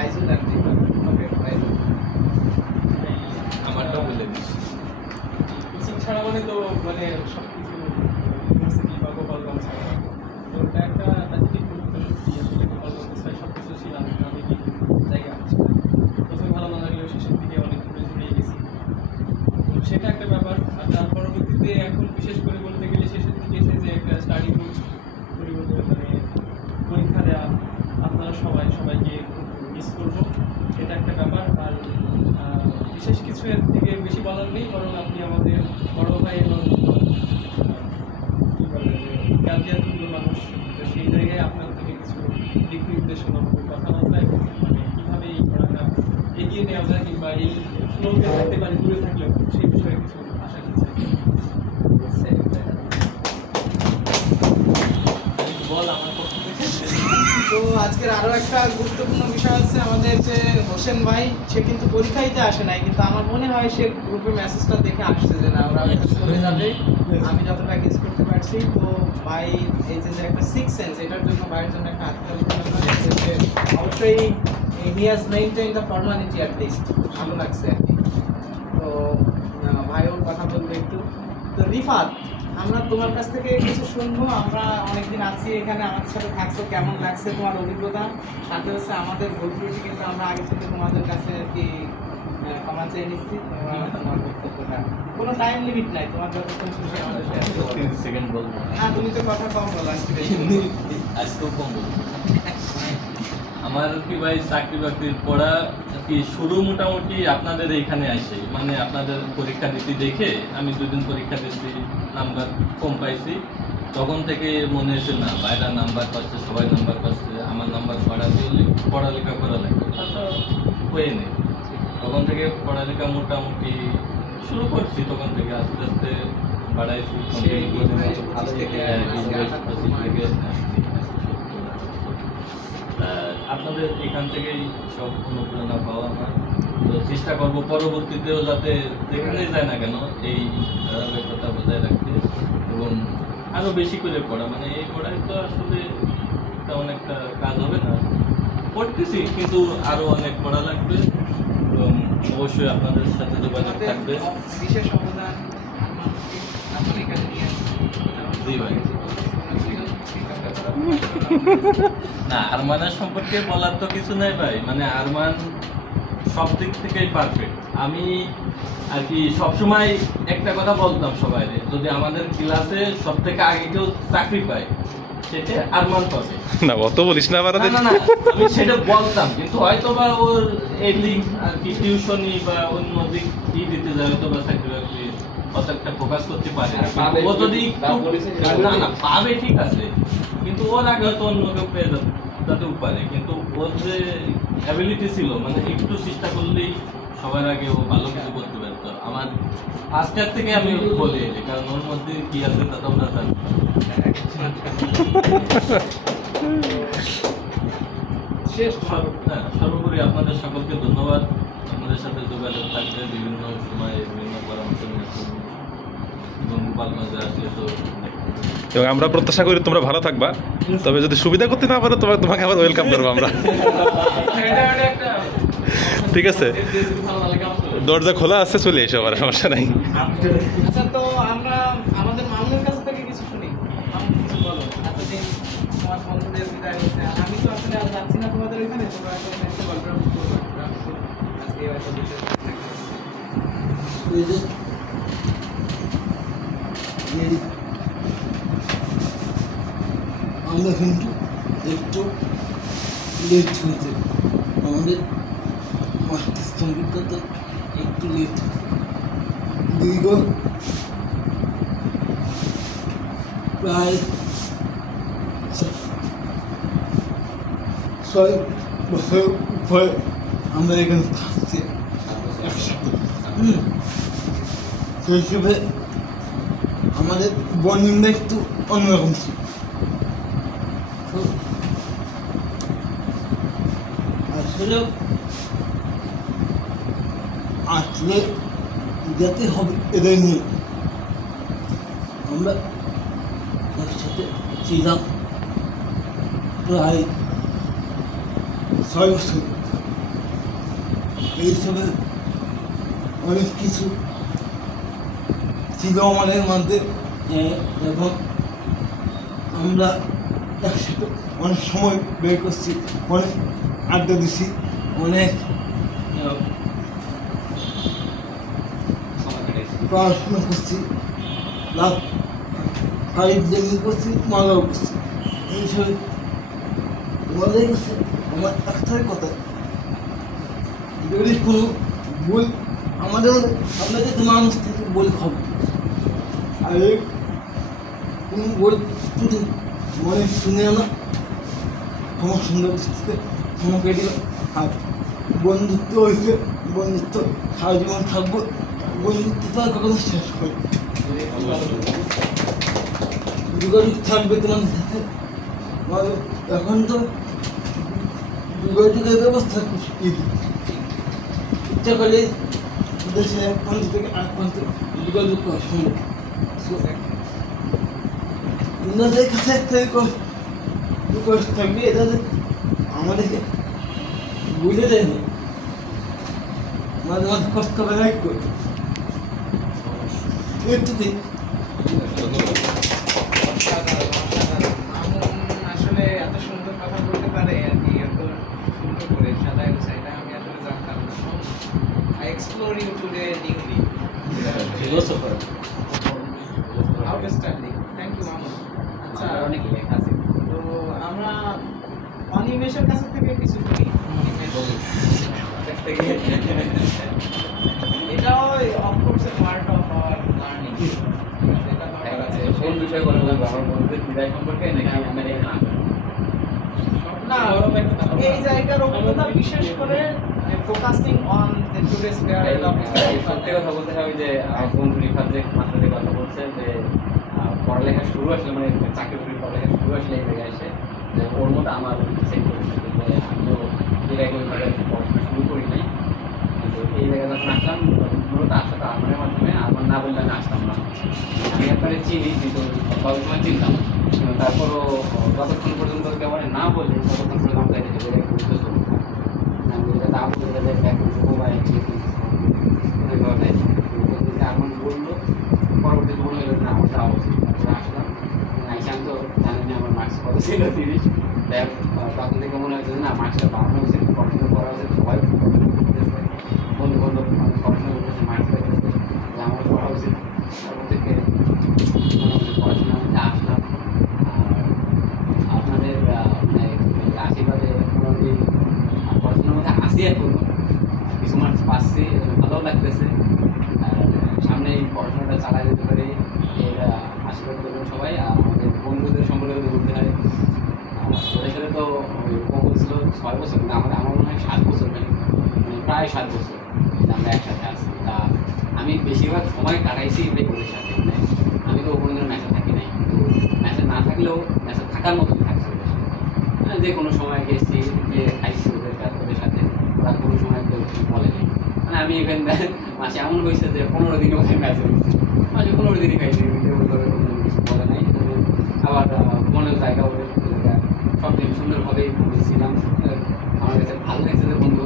আইজুল আর রিফাত। ওকে আইজুল আমারটা বলে this. Coaching ছাড়া মানে তো মানে সবকিছু ইউনিভার্সিটি বা গোপালগঞ্জ ছাড়া তো ওটা একটা রাজনৈতিক গুরুত্ব সত্যি আসলে গোপালগঞ্জ ছাড়া সব কিছু ছিলাম আমি জায়গা আছে প্রথমে ভালো না লাগলেও শেষের দিকে অনেক দূরে জড়িয়ে গেছি তো সেটা একটা ব্যাপার। আর তার পরবর্তীতে এখন বিশেষ করে বলতে গেলে শেষের দিকে এসে যে একটা স্টাডি গ্রুপ পরিবর্তন মানে পরীক্ষা দেওয়া আপনারা সবাইকে খুব মিস করবো এটা একটা ব্যাপার। আর বিশেষ কিছু এর থেকে বেশি বলার নেই, বরং আপনি আমাদের বড় ভাই এবং কী বলে গার্জিয়ানগুলো মানুষ, তো সেই জায়গায় আপনার থেকে কিছু দিক নির্দেশনামূলক কথাবার্তা এবং মানে কীভাবে এই পড়াটা এগিয়ে নেওয়া যায় কিংবা এই ফ্লোতে থাকতে পারে দূরে থাকলেও সেই বিষয়ে কিছু আশা করছি। বল আমার পক্ষ থেকে। তো আজকের আরো একটা গুরুত্বপূর্ণ বিষয় হচ্ছে আমাদের যে হোসেন ভাই, সে কিন্তু পরীক্ষা দিতে আসে নাই, কিন্তু আমার মনে হয় সে গ্রুপে মেসেজটা দেখে আসছে যে না ওরা চলে যাবে, আমি যতটা গেস করতে পারছি। তো ভাই এই যে একটা সিক্স সেন্স, এটার জন্য ভাইয়ের জন্য একটা অবশ্যই he has maintain the formality at least, ভালো লাগছে আর কি। তো ভাই ওর কথা বলবো একটু। তো রিফাত, আমরা তোমার কাছ থেকে কিছু শুনবো, আমরা অনেকদিন আছি এখানে, আমাদের সাথে থাকছো, কেমন লাগছে তোমার অভিজ্ঞতা, সাথে হচ্ছে আমাদের ভুল ত্রুটি কিন্তু আমরা আগে থেকে তোমাদের কাছে আর কি ক্ষমা চেয়ে নিচ্ছি। তোমার বক্তব্যটা কোনো টাইম লিমিট নাই, তোমার যতক্ষণ খুশি আমাদের শেয়ার করো। 3 সেকেন্ড বলবো। হ্যাঁ তুমি তো কথা কম বলো আজকে বেশি। আজকেও কম বলবো। আমার কি ভাই চাকরি বাকরির পড়া কি শুরু মোটামুটি আপনাদের এইখানে আসে, মানে আপনাদের পরীক্ষা নীতি দেখে আমি 2 দিন পরীক্ষা দিচ্ছি, নাম্বার কম পাইছি, তখন থেকে মনে হয়েছে না বাইরা নাম্বার পাচ্ছে, সবাই নাম্বার পাচ্ছে, আমার নাম্বার বাড়াতে হলে পড়ালেখা করা লাগবে, তা তো হয়ে নেই। তখন থেকে পড়ালেখা মোটামুটি শুরু করছি, তখন থেকে আস্তে আস্তে বাড়াইছি। আপনাদের এখান থেকেই সব অনুপ্রেরণা পাওয়া আমার, তো চেষ্টা করবো পরবর্তীতেও যাতে যেখানেই যায় না কেন এই ধারাবাহিকতা বজায় রাখতে এবং আরো বেশি করে পড়া, মানে এই পড়াই তো আসলে তেমন একটা কাজ হবে না, পড়তেছি কিন্তু আরো অনেক পড়া লাগবে এবং অবশ্যই আপনাদের সাথে যোগাযোগ থাকবে। বিশেষ অবদান আপনি এখানে নিয়ে জি ভাই। না আরমানের সম্পর্কে বলার তো কিছু নাই ভাই, মানে আরমান সব দিক থেকেই পারফেক্ট। আমি আর কি সবসময় একটা কথা বলতাম সবাই, যদি আমাদের ক্লাসে সব থেকে আগে কেউ চাকরি পায় সেটা আরমান পাবে না, অত বলিস না। না না আমি সেটা বলতাম, কিন্তু হয়তো বা ওর এই দিক আর কি টিউশনি বা অন্য দিক কি দিতে যায়, হয়তো বা চাকরি বাকরি অত একটা ফোকাস করতে পারে না। ও যদি না না পাবে ঠিক আছে, কিন্তু ওর আগে হয়তো অন্য কেউ পেয়ে যাতেও পারে, কিন্তু ওর যে অ্যাবিলিটি ছিল মানে একটু চেষ্টা করলেই সবার আগে ও ভালো কিছু করতে পারতো। আমার আজকের থেকে আমি বলি, কারণ ওর মধ্যে কি আছে তা তোমরা জানো। সর্বোপরি আপনাদের সকলকে ধন্যবাদ, আপনাদের সাথে যোগাযোগ থাকবে বিভিন্ন সময়ে বিভিন্ন পরামর্শ নিয়ে এবং গোপালগঞ্জে আসলে তো। এবং আমরা প্রত্যাশা করি তোমরা ভালো থাকবা, তবে যদি সুবিধা করতে না পারো তোমাকে আবার ওয়েলকাম করবো আমরা। ঠিক আছে, দরজা খোলা আছে, চলে এসো, আবার সমস্যা নাই। আচ্ছা, তো আমরা আমাদের মামুনের কাছ থেকে কিছু শুনি। মামুন কিছু বলো, এতদিন তোমার বন্ধুদের বিদায় হয়েছে, আর আমি তো আসলে আর যাচ্ছি না তোমাদের ওইখানে, তোমরা একটা গল্পের আজকে হয়তো বিশেষ আমরা কিন্তু একটু লেট হয়েছে, আমাদের মাস্টার কম্পিউটারটা একটু লেট, দীর্ঘ প্রায় 6 বছর পরে আমরা এখানে থাকছি একসাথে। সেই হিসেবে আমাদের বন্ডিংটা একটু অন্যরকম ছিল। আসলে আসলে যেতে হবে এদের নিয়ে, আমরা একসাথে ছিলাম প্রায় 6 বছর। এইসবের অনেক কিছু ছিল আমাদের মধ্যে। এখন আমরা একসাথে অনেক সময় বের করছি, অনেক আড্ডা দিছি, অনেক পড়াশোনা করছি, রাত ফাইট জেমিং করছি, মজাও করছি। এইসব মজাই করছে। আমার একটাই কথা, যদি কোনো ভুল আমাদের আপনাদের তো মানুষ থেকে বই খাবো, আর কোনো বই যদি মনে শুনে আনা ক্ষমা সুন্দর ক্ষমা করে দিল। আর বন্ধুত্ব হয়েছে, বন্ধুত্ব সারা জীবন থাকবো, বন্ধুত্ব তো আর কখনো শেষ হয়, যোগাযোগ থাকবে তোমাদের সাথে। এখন তো যোগাযোগের ব্যবস্থা ইচ্ছা করলে দেশের এক প্রান্ত থেকে আরেক প্রান্তে যোগাযোগ করা সম্ভব। আপনাদের কাছে একটা রিকোয়েস্ট থাকবে, এটা আমাদেরকে বুঝে দেয়নি, মাঝে মাঝে কষ্ট করে লাইক করবে একটুখানি। আসলে এত সুন্দর কথা বলতে পারে আর কি, এত সুন্দর করে সাজায় গোছায়, এটা আমি আসলে জানতাম না। I explore you today deeply. Philosopher Outstanding. Thank you, Mamun. আচ্ছা, অনেক লেখা আছে। তো আমরা অনিমেষের কাছ থেকে কিছু শুনি। এটাও of course A part of our learning. এটা দরকার আছে। কোন বিষয়ে কথা বলবো? আমার বন্ধুদের বিদায় সম্পর্কে নাকি আমার এই না, এই জায়গার অভিজ্ঞতা বিশেষ করে focusing on the today's pair of সত্যি কথা বলতে হবে যে আমার বন্ধু রিফাত যে মার সাথে কথা বলছে যে পড়ালেখা শুরু আসলে মানে চাকরি বাকরির পড়ালেখা শুরু আসলে এই জায়গায় এসে যে ওর মতো আমার সেম পরিস্থিতি, যে আমিও এই জায়গায় ওইভাবে পড়াশোনা শুরু করি নাই, কিন্তু এই জায়গায় যখন আসলাম মূলত আসা তো আমার মাধ্যমে, আমার না বললে আমি আসতাম না। আমি আপনাকে চিনি কিন্তু সব সময় চিনতাম, তারপরও যতক্ষণ পর্যন্ত কেউ না বললে ততক্ষণ পর্যন্ত আমার কাছে গুরুত্ব চলবে। আমি দাম বলে মোবাইল এমন বললো, পরবর্তীতে মনে হলো না আমার যাওয়া উচিত। আসলাম আমি তো জানি না আমার মার্কস কত ছিল 30, তখন থেকে মনে হচ্ছে যে না মার্কসটা বাড়ানো উচিত, পড়াশোনা করা উচিত, সবাই বন্ধু বান্ধব পড়াশোনা করতেছে, মার্কস পাইতেছে, আমার পড়া উচিত। তারপর থেকে পড়াশোনার মধ্যে আসলাম, আপনাদের আশীর্বাদে মোটামুটি পড়াশোনার মধ্যে আসি, এখন কিছু মার্কস পাচ্ছি, ভালোও লাগতেছে। সামনে এই পড়াশোনাটা চালাই যেতে পারে এর আশীর্বাদ করবেন সবাই। আর আমাদের বন্ধুদের সম্পর্কে যদি বলতে হয়, ওদের সাথে তো কখন ছিল 6 বছর, কিন্তু আমার মনে হয় 7 বছর, মানে প্রায় 7 বছর আমরা একসাথে আছি। তা আমি বেশিরভাগ সময় কাটাইছি এটাই ওদের সাথে, মানে আমি তো কোনো দিন ম্যাচে থাকি নাই, কিন্তু ম্যাচে না থাকলেও ম্যাচে থাকার মতো থাকছে ওদের সাথে, যে কোনো সময় গেছি গিয়ে খাইছি ওদের সাথে, ওরা কোনো সময় কেউ কিছু বলেনি। মানে আমি এখানে মাসে এমন হয়েছে যে 15 দিন ওখানে ম্যাচে হয়েছে, মাসে 15 দিনই খাইছি, কিছু বলে নাই। আবার মনের জায়গা ওদের সব দিন সুন্দরভাবেই ছিলাম। আমার কাছে ভালো লাগছে যে বন্ধু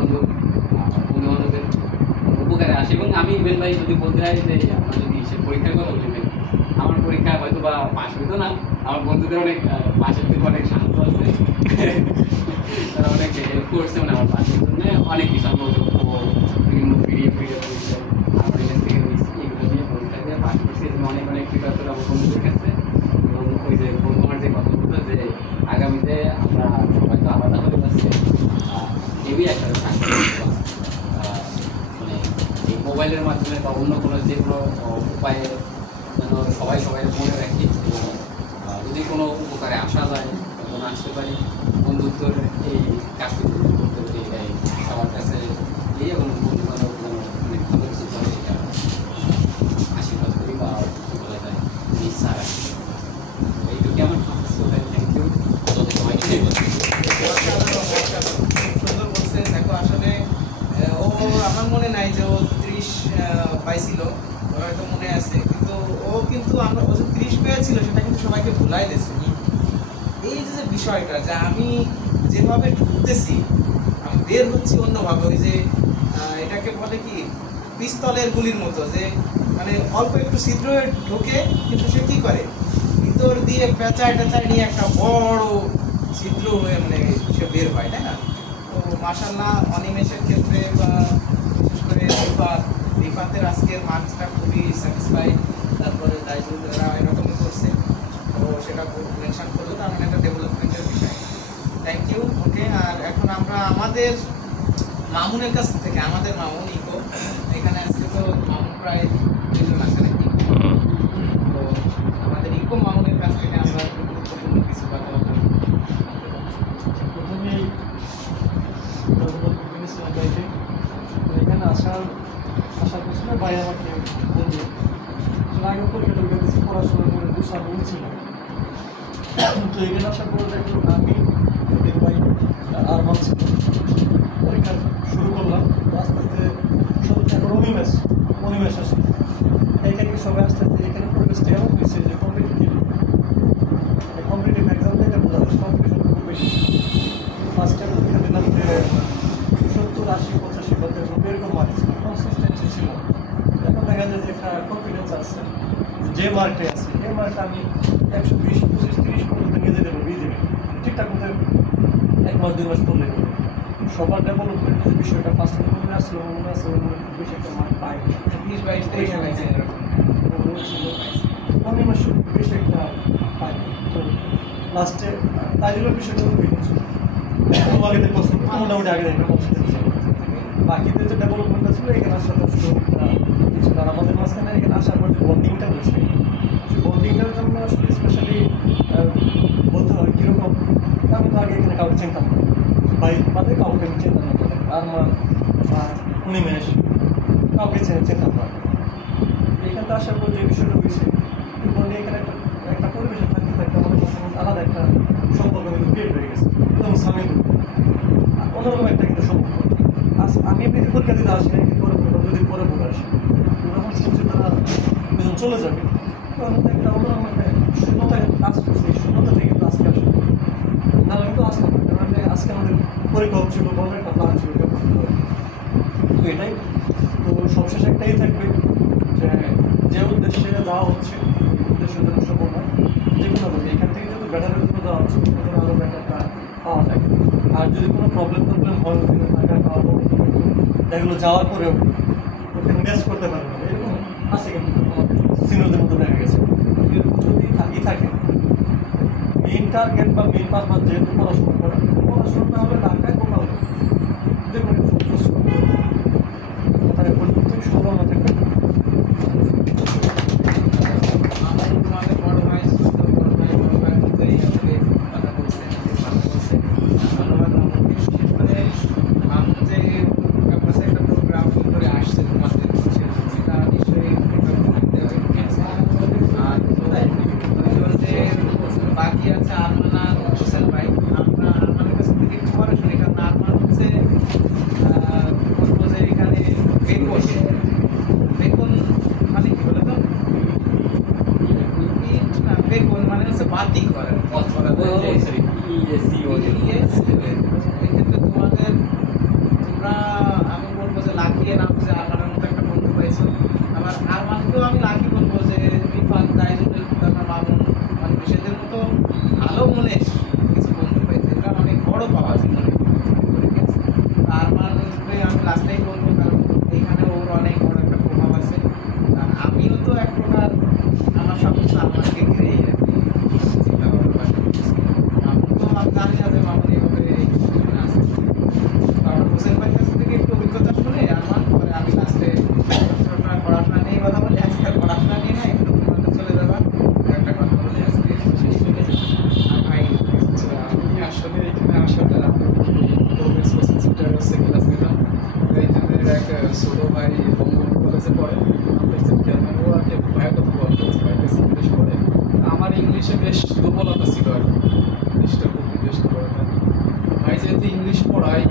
বান্ধবের উপকারে আসে। এবং আমি ইভেন ভাই যদি বলতে হয় যে আমরা যদি সে পরীক্ষার কথা বলি, আমার পরীক্ষা হয়তো বা পাশ হইতো না, আমার বন্ধুদের অনেক পাশের থেকে অনেক সাহায্য আছে, তারা অনেক হেল্প করছে, মানে আমার পাশের জন্য অনেক কিছু আমরা বিভিন্ন পিডিএফ দিচ্ছে, আমার কাছ থেকে এগুলো নিয়ে পরীক্ষা দিয়ে পাশ করছি। এই জন্য অনেক প্রিপেয়ার করে আমার বন্ধুদের কাছে। এবং ওই যে বন্ধু আমার যে কথা বলতো যে আগামীতে আমরা সবাই তো আলাদা হয়ে যাচ্ছে, কেউই একসাথে থাকতে মানে এই মোবাইলের মাধ্যমে বা অন্য কোনো যে কোনো উপায়ে যেন সবাই মনে রাখি, এবং যদি কোনো উপকারে আসা যায় তখন আসতে পারি। বন্ধুত্বর এই কাজটি করতে এটাই সবার কাছে এই, এবং বন্ধু বান্ধব যেন অনেক ভালো কিছু করে এটা আশীর্বাদ করি বা বলা যায় ইচ্ছা রাখি। এইটুকু আমার থ্যাংক ইউ সবাইকে। সুন্দর বলছে। দেখো আসলে ও আমার মনে নাই যে ও 30 পাইছিল, ওর হয়তো মনে আছে, কিন্তু ও আমরা ও যে 30 পেয়েছিল সেটা কিন্তু সবাইকে ভুলাই দিয়েছে। এই যে বিষয়টা যে আমি যেভাবে ঢুকতেছি, আমি বের হচ্ছি অন্যভাবে, ওই যে এটাকে বলে কি পিস্তলের গুলির মতো, যে মানে অল্প একটু ছিদ্র ঢোকে কিন্তু সে কি করে ভিতর দিয়ে পেঁচায় টেঁচায় নিয়ে একটা বড় ছিদ্র হয়ে মানে সে বের হয়, তাই না? তো মাশাআল্লাহ অনিমেষের ক্ষেত্রে বা বিশেষ করে রিফাতের আজকের মার্কসটা খুবই স্যাটিসফাইড। তারপরে দাইজুলরা এরকমই করছে, তো সেটা মেনশন করলো, তার মানে একটা ডেভেলপমেন্টের বিষয়। Thank you. ওকে, আর এখন আমরা আমাদের মামুনের কাছ থেকে, আমাদের মামুন ইকো এখানে আজকে তো মামুন প্রায় 2 জন আছে নাকি, তো আমাদের ইকো মামুনের কাছ থেকে আমরা গুরুত্বপূর্ণ কিছু কথাবার্তা প্রথমেই ধন্যবাদ দিয়েছিলাম ভাইকে। এখানে আসার পিছনে ভাই আমাকে বলল আগে পরীক্ষা টরীক্ষা দিচ্ছি, পড়াশোনা করে দুসার বলছিল। তো এখানে আসার পরে দেখলো আমি ভাই আর মানছি পরীক্ষা শুরু করলাম। আস্তে আস্তে সত্যি এখন অনিমেষ আসে এইখানে সবাই আস্তে আস্তে এখানে পরিবেশটা এমন হয়েছে যে কম্পিটিটিভ এক্সাম থেকে বোঝা যাচ্ছে কম্পিটিশন খুব বেশি। ফার্স্ট টাইম পরীক্ষা দিলাম যে 70, 80, 85 এরকম মার্কস, কনসিস্টেন্সি ছিল। এখন দেখা যায় যে একটা কনফিডেন্স আসছে, যে মার্কটা আছে এই মার্কটা আমি 120, 25, 30 পর্যন্ত নিয়ে যেতে পারবো ইজিলি, ঠিকঠাক মতো 1 মাস 2 মাস পড়লে হবে। সবার ডেভেলপমেন্টের যে বিষয়টা ফার্স্ট টাইম মনে আসছিল, বেশি একটা মার্ক পাই 20-22 তেইশে হয়েছে এরকম। অনিমেষ বেশি একটা পাই। তো লাস্টে তাইজুলের বিষয়টা খুব ভিন্ন ছিল, আগে পছন্দ মোটামুটি আগে একটা পছন্দ ছিল। বাকিদের যে ডেভেলপমেন্টটা ছিল এখানে আসার কিছু আর আমাদের মাঝখানে এখানে আসার পর যে বন্ডিংটা হয়েছে, সেই বন্ডিংটার জন্য আসলে স্পেশালি বলতে হবে কীরকম। আমি তো আগে এখানে কাউকে চিনতাম না, ভাই বাদে কাউকে আমি চিনতাম না, আর অনিমেষ কাউকে চিনতাম না। এখানটা আসার পর যে বিষয়টা হয়েছে বন্ডিং, এখানে একটা পরিবেশে থাকতে থাকতে আমাদের আলাদা একটা সম্পর্ক কিন্তু ক্রিয়েট হয়ে গেছে, এবং স্বামী অন্যরকম একটা কিন্তু সম্পর্ক। আমি এমনিতে পরীক্ষা দিতে আসি না, যদি পরে পড়ে আসি, যখন শুনছি তারা দুজন চলে যাবে, তখন একটা অন্যরকম একটা শূন্যতা কাজ করছে। এই শূন্যতা থেকে কিন্তু আজকে আসে না, কিন্তু আসলাম কারণ আজকে আমাদের পরীক্ষা হচ্ছিল, বড় একটা প্ল্যান ছিল। তো এটাই তো সবশেষে একটাই থাকবে যে উদ্দেশ্যে যাওয়া হচ্ছে উদ্দেশ্যের জন্য সফল হয় যে কোনোভাবে। এখান থেকে যেহেতু ব্যাটারের জন্য যাওয়া হচ্ছে আরও ব্যাটারটা পাওয়া যায়। আর যদি কোনো প্রবলেম হয় ওখানে থাকা খাওয়া যেগুলো যাওয়ার পরেও ওখানে ম্যাচ করতে পারবে না, এরকম আছে কিন্তু সিনিয়রদের মতো দেখা গেছে। যদি থাকে মেইন টার্গেট বা মেইন পারপাস যেহেতু পড়াশোনা হবে ঢাকায় কোথাও যে কোনো তার পরিবর্তন সম্ভাবনা থাকবে। আমাদের বড় ভাই মতোই আসলে কথা বলছেন, ভালো বলছেন। ধন্যবাদ মামুনকে। বিশেষ করে মামুন যে ক্যাম্পাসে একটা প্রোগ্রাম করে আসছে তোমাদের, সেটা নিশ্চয়ই আর বাকি আছে আরমানা হোসেন ভাই। আমরা আরমানের কাছ থেকে একটু পরে শুনি, কারণ আরমান হচ্ছে বলবো যে এখানে বেকন মানে কি বলে তো বেকন মানে হচ্ছে বাতি করার এক্ষেত্রে তোমরা আমি বলবো যে লাকি নাম যে আরমানের মতো একটা বন্ধু পাইছো। আবার আরমানকেও আমি লাকি বলবো যে রিফাত, দাইজুল, তারপর মামুন, মানে বিষয়দের মতো ভালো মনে কিছু বন্ধু পাইছে, এটা অনেক বড় পাওয়া জীবনে। আরমানকে আমি লাস্টেই বলবো, কারণ এখানে ওর অনেক বড় একটা প্রভাব আছে। আর আমিও তো এক প্রকার আমার সব কিছু আরমানকে ঘিরেই আর কি চিন্তা ভাবনা করতেছি। মামুন তো আমি জানি না যে মামুন এভাবে আছে। কারণ হোসেন ভাইয়ের কাছ থেকে একটু অভিজ্ঞতা শুনে আরমান, পরে আমি লাস্টে পড়াশোনা নিয়ে কথা বলি। আজকে পড়াশোনা নিয়ে না, একটু তোমাদের চলে যাবা, একটা কথা বলে আজকে শেষ করে ভাই। আমি আসলে এখানে আসাটা কোচিং সেন্টার সেকেন্ড ক্লাস নিলাম। এইখানের এক ছোট ভাই বঙ্গবন্ধু কলেজে পড়ে, ও আর কি ভাইয়ের কথা বলতে হচ্ছে, ইংলিশ পড়ে। আমার ইংলিশে বেশ দুর্বলতা ছিল আর কি, ইংলিশটার প্রতি বেশ দুর্বলতা। ভাই যেহেতু ইংলিশ পড়ায়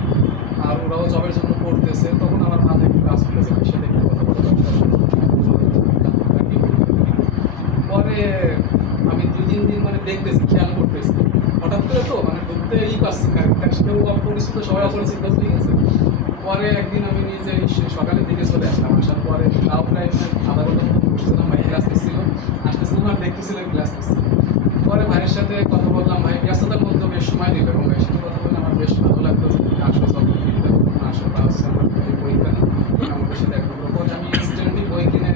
আর ওরাও জবের জন্য পড়তেছে, তখন আমার মাথায় একটু কাজ করেছে ভাইয়ের সাথে একটু কথা বলতে। পরে আমি 2-3 দিন মানে দেখতেছি, খেয়াল করতেছি, হঠাৎ করে তো মানে ঢুকতে পারছি কেউ অপরিচিত, সবাই অপরিচিত, ঠিক আছে। পরে একদিন আমি নিজে সকালের দিকে চলে আসলাম, আসার পরে তাও প্রায় আধা ঘন্টা বসেছিলাম, ভাই ক্লাস নিচ্ছিল, আসতেছিলাম আর দেখতেছিলাম ক্লাস নিচ্ছিল। পরে ভাইয়ের সাথে কথা বললাম, ভাই ব্যস্ততার মধ্যে বেশ সময় দিল এবং ভাইয়ের সাথে কথা বললে আমার বেশ ভালো লাগতো যে তুমি আসো, সব আসো, বা হচ্ছে আমার পরীক্ষা নিই আমাদের সাথে একদম। পরে আমি ইনস্ট্যান্টলি বই কিনে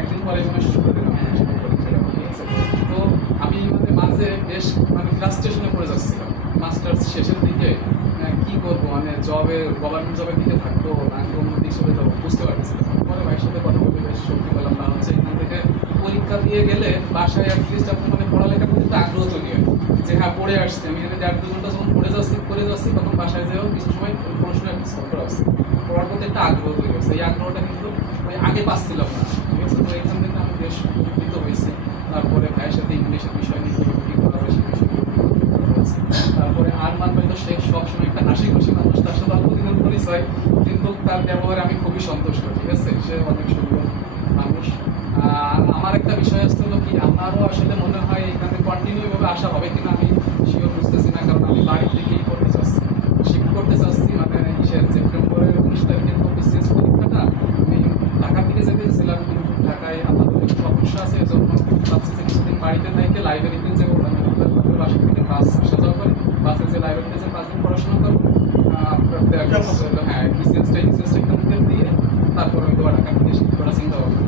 একদিন পরে আমি শুরু করে দিলাম পরীক্ষা, ঠিক আছে। তো আমি মাঝে বেশ ফ্রাস্ট্রেশনে পড়ে যাচ্ছিলাম মাস্টার্স শেষের দিকে, কি করবো, জবে, গভর্নমেন্ট জবের দিকে থাকবো নাকি অন্য দিক চলে যাবো বুঝতে পারতেছিলাম। পরে ভাইয়ের সাথে কথা বলে বেশ শক্তি পেলাম, না হচ্ছে এখান থেকে পরীক্ষা দিয়ে গেলে বাসায় অ্যাটলিস্ট আপনি পড়ালেখার প্রতি একটা আগ্রহ তৈরি হয় যে হ্যাঁ পড়ে আসছে, আমি এখানে 1.5-2 ঘন্টা যখন পড়ে যাচ্ছি তখন বাসায় যেও কিছু সময় পড়াশোনা করে আসছি, পড়ার প্রতি একটা আগ্রহ তৈরি হচ্ছে। এই আগ্রহটা কিন্তু ওই আগে পাচ্ছিলাম না, ঠিক আছে। তো এখান থেকে আমি বেশ উপকৃত হয়েছি। তারপরে ভাইয়ের সাথে ইংলিশের বিষয় নিয়ে কী করা হয় সেই বিষয়গুলো। তারপরে আর মানবে তো সে সবসময় একটা হাসি খুশি মানুষ, তার সাথে অল্প দিনের পরিচয়, কিন্তু তার ব্যবহারে আমি খুবই সন্তুষ্ট, ঠিক আছে। সে অনেক সুন্দর মানুষ। আমার একটা বিষয় আসতে হলো কি, আমারও আসলে মনে হয় এখানে কন্টিনিউ ভাবে আসা হবে কিনা আমি শিওর বুঝতেছি না, কারণ আমি বাড়ির দিকেই করতে চাচ্ছি, শিফট করতে চাচ্ছি। সেপ্টেম্বরের 19 তারিখে তো বিসিএস পরীক্ষাটা আমি ঢাকার দিকে যেতে চেয়েছিলাম, কিন্তু ঢাকায় আপাতত একটু সমস্যা আছে, এজন্য ভাবছি যে কিছুদিন বাড়িতে থেকে লাইব্রেরিতে যে বাসা থেকে বাস আসা যাওয়া করে, বাসে যে লাইব্রেরিতে যে 5 দিন পড়াশোনা করবো, হ্যাঁ বিসিএসটা কমপ্লিট দিয়ে তারপর আমি তোমার ঢাকা থেকে শিফট করার চিন্তা ভাবনা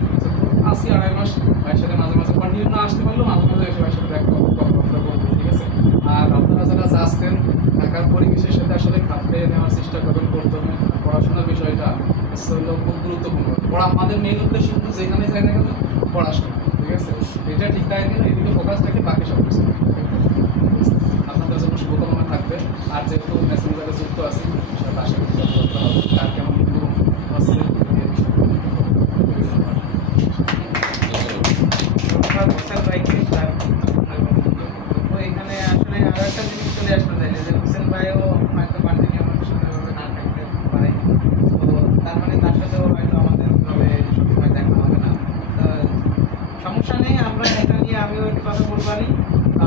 আসি। 2.5 মাস ভাইয়ের সাথে মাঝে মাঝে কন্টিনিউ না আসতে পারলেও মাঝে মাঝে এসে ভাইয়ের সাথে কথাবার্তা বলবো, ঠিক আছে। আর আপনারা যারা আসছেন ঢাকার পরিবেশের সাথে আসলে খাপ পেয়ে নেওয়ার চেষ্টা করবেন, প্রথমে পড়াশোনার বিষয়টা খুব গুরুত্বপূর্ণ। আমাদের মেইন উদ্দেশ্য কিন্তু যেখানে যাই না কেন পড়াশোনা, ঠিক আছে। এটা ঠিক থাকে কিনা এদিকে ফোকাস থাকে, বাকি সব কিছু আপনাদের জন্য শুভকামনা থাকবে। আর যেহেতু মেসেঞ্জারে যুক্ত আছি সেটা আশা করি কথাবার্তা হবে, তার কেমন হচ্ছে এখানে আসলে আরো একটা জিনিস চলে আসতে চাইলে যে হোসেন ভাইও হয়তো কন্টিনিউ আমাদের সাথে না থাকতে পারে, তো তার মানে তার সাথেও হয়তো আমাদের ওইভাবে সবসময় দেখা হবে না। সমস্যা নেই, আমরা এটা নিয়ে আমিও একটু কথা বলতে পারি।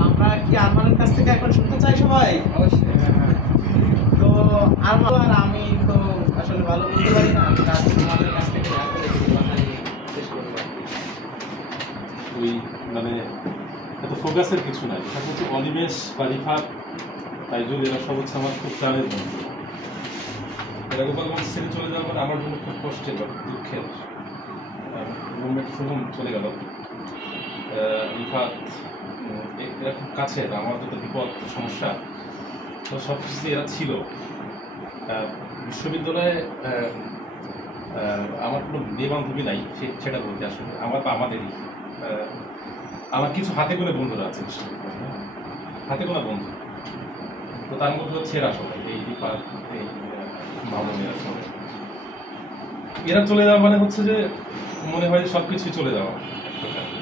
আমরা কি আরমানের কাছ থেকে এখন শুনতে চাই সবাই? অবশ্যই। তো আরমান আর আমি তো আসলে ভালো বলতে পারি না, তোমাদের কাছ থেকে শেষ করবো। ওই মানে এত ফোকাসের কিছু নাই, এটা হচ্ছে অনিমেষ বা রিফাত, তাইজুল, এরা সব হচ্ছে আমার খুব প্রাণের বন্ধু। এরা গোপালগঞ্জ ছেড়ে চলে যাওয়ার পর আমার জন্য খুব কষ্টের বা দুঃখের। রুমমেট সুমন চলে গেল, রিফাত এরা খুব কাছের, আমার যত বিপদ সমস্যা তো সব কিছু এরা ছিল। বিশ্ববিদ্যালয়ে আমার কোনো মেয়ে বান্ধবী নাই, সেটা বলতে আসলে আমার বা আমাদেরই আমার কিছু হাতে গোনা বন্ধুরা আছে, হাতে গোনা বন্ধু। তো তার মধ্যে হচ্ছে এরা সবাই, এই রিফাত, এই মামুনের সবাই। এরা চলে যাওয়া মানে হচ্ছে যে মনে হয় যে সব কিছুই চলে যাওয়া,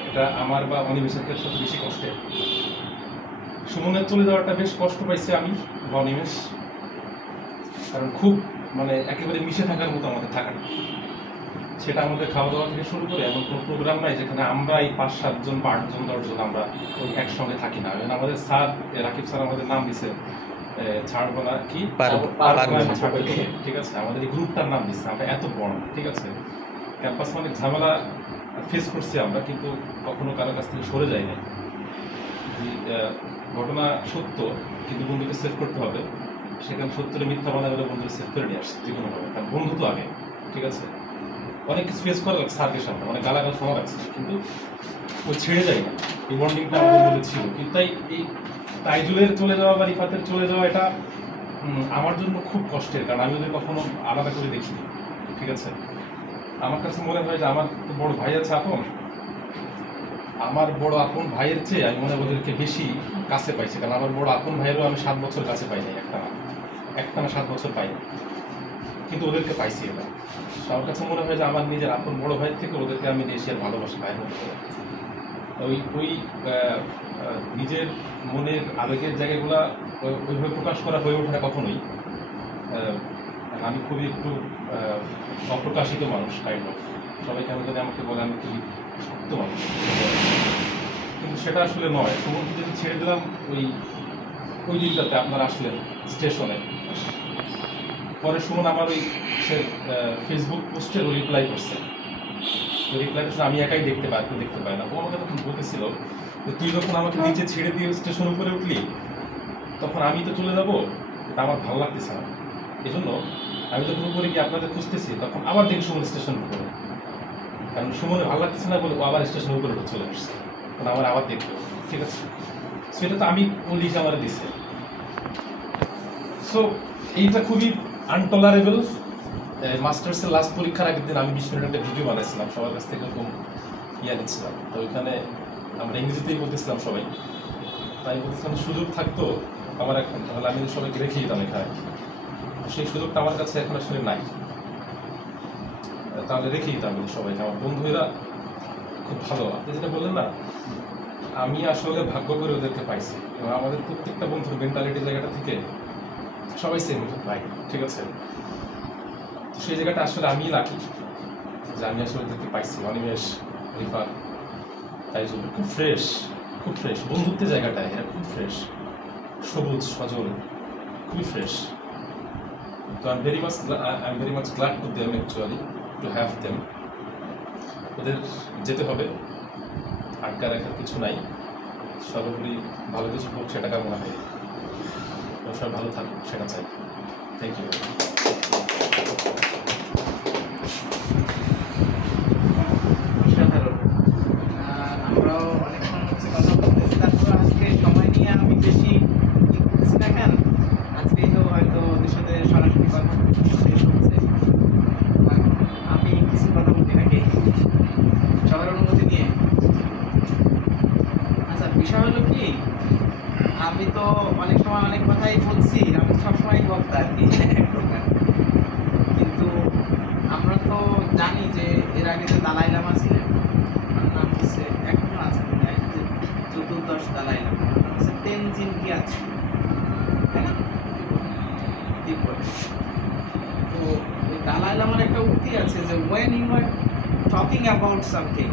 এটা আমার বা অনিমেষের ক্ষেত্রে সবচেয়ে বেশি কষ্টের। সুমনের চলে যাওয়াটা বেশ কষ্ট পাইছি আমি বা অনিমেষ, কারণ খুব মানে একেবারে মিশে থাকার মতো আমাদের থাকা, সেটা আমাদের খাওয়া দাওয়া থেকে শুরু করে এমন কোনো প্রোগ্রাম নাই যেখানে আমরা এই 5-7 জন বা 8 জন 10 জন আমরা ওই একসঙ্গে থাকি না। আমাদের স্যার রাকিব স্যার আমাদের নাম দিছে ছাড়বো না কি, ঠিক আছে, আমাদের এই গ্রুপটার নাম দিচ্ছে, আমরা এত বড়, ঠিক আছে। ক্যাম্পাস অনেক ঝামেলা ফেস করছি আমরা, কিন্তু কখনো কারো কাছ থেকে সরে যাই না। ঘটনা সত্য, কিন্তু বন্ধুকে সেভ করতে হবে, সেখানে সত্যটা মিথ্যা বানায় বলে বন্ধুকে সেভ করে নিয়ে আসছে যে কোনোভাবে, কারণ বন্ধু তো আগে, ঠিক আছে। অনেক কিছু ফেস করা লাগছে স্যারকে সামনে, অনেক গালাগাল শোনা লাগছে, কিন্তু ওই ছেড়ে যায় না, এই বন্ডিংটা আমাদের মধ্যে ছিল। কিন্তু তাই এই তাইজুলের চলে যাওয়া বা রিফাতের চলে যাওয়া এটা আমার জন্য খুব কষ্টের, কারণ আমি ওদের কখনো আলাদা করে দেখিনি, ঠিক আছে। আমার কাছে মনে হয় যে আমার তো বড় ভাই আছে আপন, আমার বড় আপন ভাইয়ের চেয়ে আমি মনে হয় ওদেরকে বেশি কাছে পাইছি, কারণ আমার বড় আপন ভাইয়েরও আমি 7 বছর কাছে পাই নাই, একটানা 7 বছর পাই, কিন্তু ওদেরকে পাইছি। এটা আমার কাছে মনে হয় যে আমার নিজের আপন বড় ভাইয়ের থেকে ওদেরকে আমি বেশি আর ভালোবাসি ভাইয়ের মতো করে। ওই নিজের মনের আবেগের জায়গাগুলা ওইভাবে প্রকাশ করা হয়ে ওঠে না কখনোই। আমি খুবই একটু অপ্রকাশিত মানুষ, কাইন্ড অফ, সবাই কেন জানি আমাকে বলে আমি খুবই শক্ত মানুষ, কিন্তু সেটা আসলে নয়। সুমনকে যদি ছেড়ে দিলাম ওই ওই দিনটাতে আপনারা আসলেন স্টেশনে, পরে সুমন আমার ওই সে ফেসবুক পোস্টের রিপ্লাই করছে। তো রিপ্লাই করছে আমি একাই দেখতে পাই, কেউ দেখতে পায় না। ও আমাকে তখন বলতেছিল যে তুই যখন আমাকে নিচে ছেড়ে দিয়ে স্টেশন উপরে উঠলি তখন আমি তো চলে যাবো, এটা আমার ভালো লাগতেছে না। এই জন্য আমি যখন উপরে গিয়ে আপনাদের খুঁজতেছি তখন আবার দেখি সুমন স্টেশন উপরে, কারণ সুমনের ভালো লাগতেছে না বলে ও আবার স্টেশনের উপরে চলে আসছে, কারণ আমার আবার দেখবো। ঠিক আছে, সেটা তো আমি ও লিখে আমার দিচ্ছে। সো এইটা খুবই আনটলারেবল। মাস্টার্সের লাস্ট পরীক্ষার আগের দিন আমি 20 মিনিট একটা ভিডিও বানাইছিলাম, সবার কাছ থেকে এরকম নিচ্ছিলাম। তো ওইখানে আমরা ইংরেজিতেই বলতেছিলাম সবাই, তাই বলতেছিলাম সুযোগ থাকতো আমার এখন, তাহলে আমি সবাইকে রেখে দিতাম এখানে। সেই সুযোগটা আমার কাছে এখন আসলে নাই, তাহলে রেখে দিতাম সবাইকে। আমার বন্ধুরা খুব ভালো, আপনি যেটা বললেন না, আমি আসলে ভাগ্য করে ওদেরকে পাইছি। এবং আমাদের প্রত্যেকটা বন্ধুর মেন্টালিটি জায়গাটা থেকে সবাই সেম ভাই, ঠিক আছে। সেই জায়গাটা আসলে আমি লাকি যে আমি আসলে ওদেরকে পাইছি। অনিমেষ, রিফাত, তাইজুল খুব ফ্রেশ, খুব ফ্রেশ বন্ধুত্বের জায়গাটায়, এরা খুব ফ্রেশ, সবুজ সজল, খুবই ফ্রেশ। তো I am very much glad to them actually, to have them. ওদের যেতে হবে, আটকা রাখার কিছু নাই, সর্বোপরি ভালো কিছু হোক সেটা কামনা হয়। সবাই ভালো থাকুক সেটা চাই। Thank you. অসাধারণ। আমরাও অনেকক্ষণ হচ্ছে কথা বলতেছি, তারপর আজকে সময় নিয়ে আমি বেশি ই করতেছি না কেন, আজকে তো হয়তো ওদের সাথে সরাসরি কথা শেষ হচ্ছে। আমি কিছু কথা বলি নাকি সবার অনুমতি নিয়ে? আচ্ছা, বিষয় হলো কি, আমি তো অনেক সময় অনেক কথাই বলছি, আমি সবসময় বক্তা আর কি এক প্রকার। কিন্তু আমরা তো জানি যে এর আগে যে দালাই লামা ছিলেন, তার নাম হচ্ছে, এখনো আছে মনে হয়, যে 14 দালাই লামা, নাম হচ্ছে তেনজিন গ্যাতসো, তাই না? তিব্বতে। তো ওই দালাই লামার একটা উক্তি আছে যে when you are talking about something,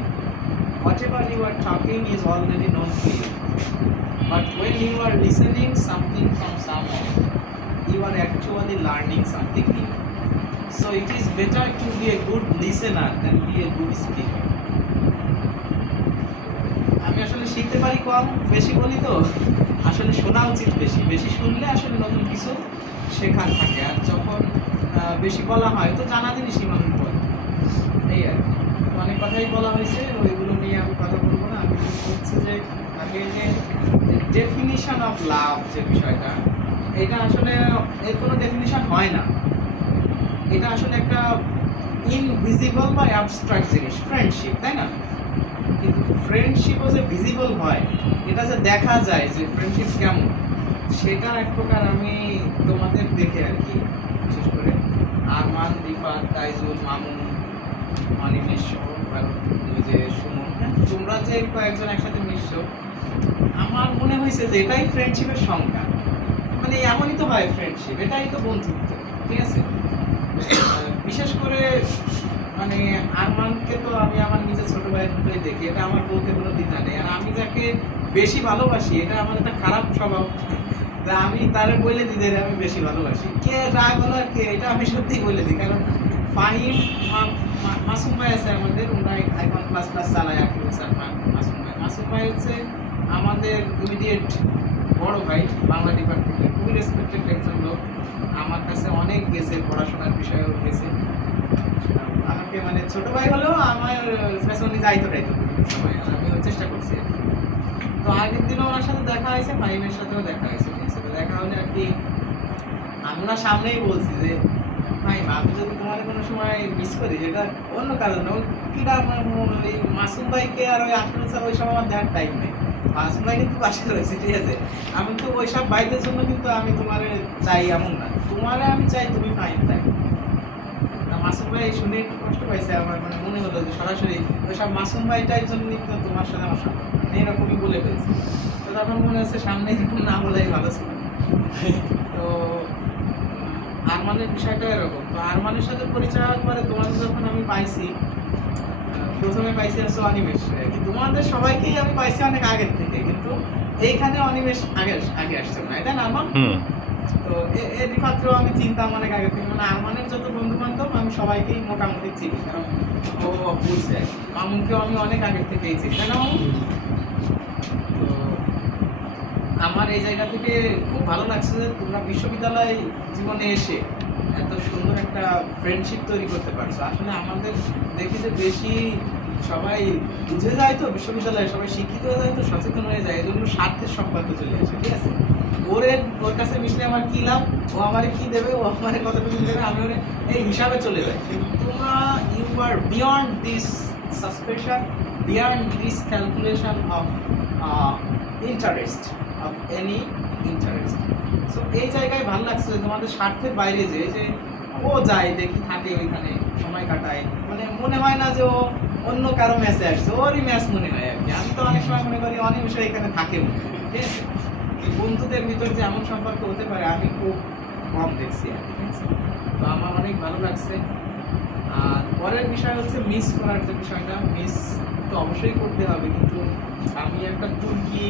whatever you are talking is already known to you, but when you are listening something from someone, you are actually learning something new. So it is better to be a good listener than be a good speaker. আমি আসলে শিখতে পারি কম, বেশি বলি তো, আসলে শোনা উচিত বেশি, বেশি শুনলে আসলে নতুন কিছু শেখার থাকে। আর যখন বেশি বলা হয় তো জানা জিনিসই মানুষ বলে, এই আর কি। অনেক কথাই বলা হয়েছে, ওইগুলো নিয়ে আমি কথা বলবো না। আমি হচ্ছে যে আগে যে ডেফিনিশন অফ লাভ যে বিষয়টা, এটা আসলে এর কোনো ডেফিনিশন হয় না। এটা আসলে একটা ইনভিজিবল বা অ্যাবস্ট্রাক্ট জিনিস, ফ্রেন্ডশিপ, তাই না? কিন্তু ফ্রেন্ডশিপও যে ভিজিবল হয়, এটা যে দেখা যায় যে ফ্রেন্ডশিপ কেমন, সেটা এক প্রকার আমি তোমাদের দেখে আর কি, বিশেষ করে আরমান, রিফাত, তাইজুল, মামুন, অনিমেষ, ওই যে সুমন, তোমরা যে কয়েকজন একসাথে মিশছো, আমার মনে হয়েছে যে এটাই ফ্রেন্ডশিপের সংজ্ঞা। মানে এমনই তো হয় ফ্রেন্ডশিপ, এটাই তো বন্ধুত্ব, ঠিক আছে? বিশেষ করে মানে আরমানকে তো আমি আমার নিজের ছোট ভাইয়ের মতোই দেখি, এটা আমার বলতে কোনো দ্বিধা নেই। আর আমি যাকে বেশি ভালোবাসি, এটা আমার একটা খারাপ স্বভাব, যে আমি তারে বলে দিই যে আমি বেশি ভালোবাসি। কে রাগ হলো আর কে, এটা আমি সত্যিই বলে দিই। কারণ ফাহিম, মাসুম ভাই আছে আমাদের, ওরা এখন ক্লাস চালায়, মাসুম ভাই হচ্ছে আমাদের ইমিডিয়েট বড় ভাই, বাংলা ডিপার্টমেন্টে, খুবই রেসপেক্টেড একজন লোক। আমার কাছে অনেক গেছে, পড়াশোনার বিষয়েও গেছে আমাকে, মানে ছোট ভাই হলেও আমার ফ্যাশনে যাইতো সময়, আমিও চেষ্টা করছি। তো আগের দিনও ওনার সাথে দেখা হয়েছে, ফাহিমের সাথেও দেখা হয়েছে। ঠিক আছে, দেখা হলে আর কি আমরা সামনেই বলছি যে ভাই, আমি যদি তোমার কোনো সময় মিস করি, যেটা অন্য কারণে, কিনা ওই মাসুম ভাইকে আর ওই আফরুল স্যার ওই সময় আমার দেওয়ার টাইম নেই। মাসুম ভাই কিন্তু পাশে রয়েছে, ঠিক আছে? আমি তো ওই সব ভাইদের জন্য কিন্তু আমি তোমার চাই এমন না, তোমারে আমি চাই তুমি ফাইন তাই। মাসুম ভাই শুনে একটু কষ্ট পাইছে, আমার মানে মনে হলো যে সরাসরি ওই সব মাসুম ভাইটার জন্য তো তোমার সাথে আমার সাথে এরকমই বলে ফেলছে। তো তখন মনে হচ্ছে সামনে এরকম না বলাই ভালো ছিল। তো আরমানের বিষয়টা এরকম। তো আরমানের সাথে পরিচয় হওয়ার পরে তোমাদের যখন আমি পাইছি, প্রথমে পাইছি হচ্ছে অনিমেষ, তোমাদের সবাইকেই আমি পাইছি অনেক আগের থেকে, কিন্তু এইখানে অনিমেষ আগে আসছে না, তাই না আরমান? তো এই রিফাতকেও আমি চিনতাম অনেক আগে থেকে, মানে আরমানের যত বন্ধু বান্ধব আমি সবাইকেই মোটামুটি চিনি, কারণ ও বলছে মামুনকেও আমি অনেক আগে থেকেই চিনি, তাই না মামুন? তো আমার এই জায়গা থেকে খুব ভালো লাগছে যে তোমরা বিশ্ববিদ্যালয় জীবনে এসে এত সুন্দর একটা ফ্রেন্ডশিপ তৈরি করতে পারছো। আসলে আমাদের দেখি যে বেশি সবাই বুঝে যায় তো বিশ্ববিদ্যালয়ে, সবাই শিক্ষিত হয়ে যায় তো, সচেতন হয়ে যায়, এজন্য স্বার্থের সম্পর্ক চলে আসে, ঠিক আছে? ওর কাছে মিশলে আমার কি লাভ, ও আমারে কি দেবে, ও আমারে কতটুকু দেবে, আমি ওরে এই হিসাবে চলে যাই। কিন্তু তোমরা you are beyond this suspension, beyond this calculation of interest, of any interest. So এই জায়গায় ভালো লাগছে যে তোমাদের স্বার্থের বাইরে যে ও যায় দেখি থাকে ওইখানে সময় কাটায়, মানে মনে হয় না যে ও অন্য কারো ম্যাচে আসছে, ওরই ম্যাচ মনে হয় আর কি। আমি তো অনেক সময় মনে করি অনেক বিষয় এখানে থাকে, ঠিক আছে? বন্ধুদের ভিতর যে এমন সম্পর্ক হতে পারে আমি খুব কম দেখছি আর কি, ঠিক আছে? তো আমার অনেক ভালো লাগছে। আর পরের বিষয় হচ্ছে মিস করার যে বিষয়টা, মিস তো অবশ্যই করতে হবে, কিন্তু আমি একটা তুর্কি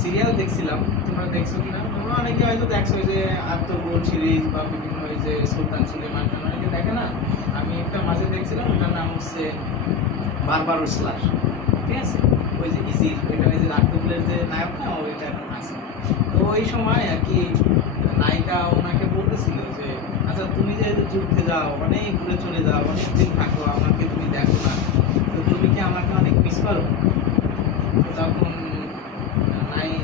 সিরিয়াল দেখছিলাম, তোমরা দেখছো কিনা? তোমরা অনেকে হয়তো দেখছো, যে আত্মগোল সিরিজ বা বিভিন্ন ওই যে সুলতান সুলেমান খান অনেকে দেখে না, আমি একটা মাঝে দেখছিলাম, ওটার নাম হচ্ছে বারবারোস লাশ, ঠিক আছে? ওই যে ইজির, ওইটা ওই যে আত্মগোলের যে নায়ক না, ওইটা এখন আছে। তো ওই সময় আর কি নায়িকা ওনাকে বলতেছিল যে আচ্ছা তুমি যে যুদ্ধে যাও, অনেক দূরে চলে যাও, অনেক দিন থাকো, আমাকে তুমি দেখো না, তো তুমি কি আমাকে অনেক মিস করো? তখন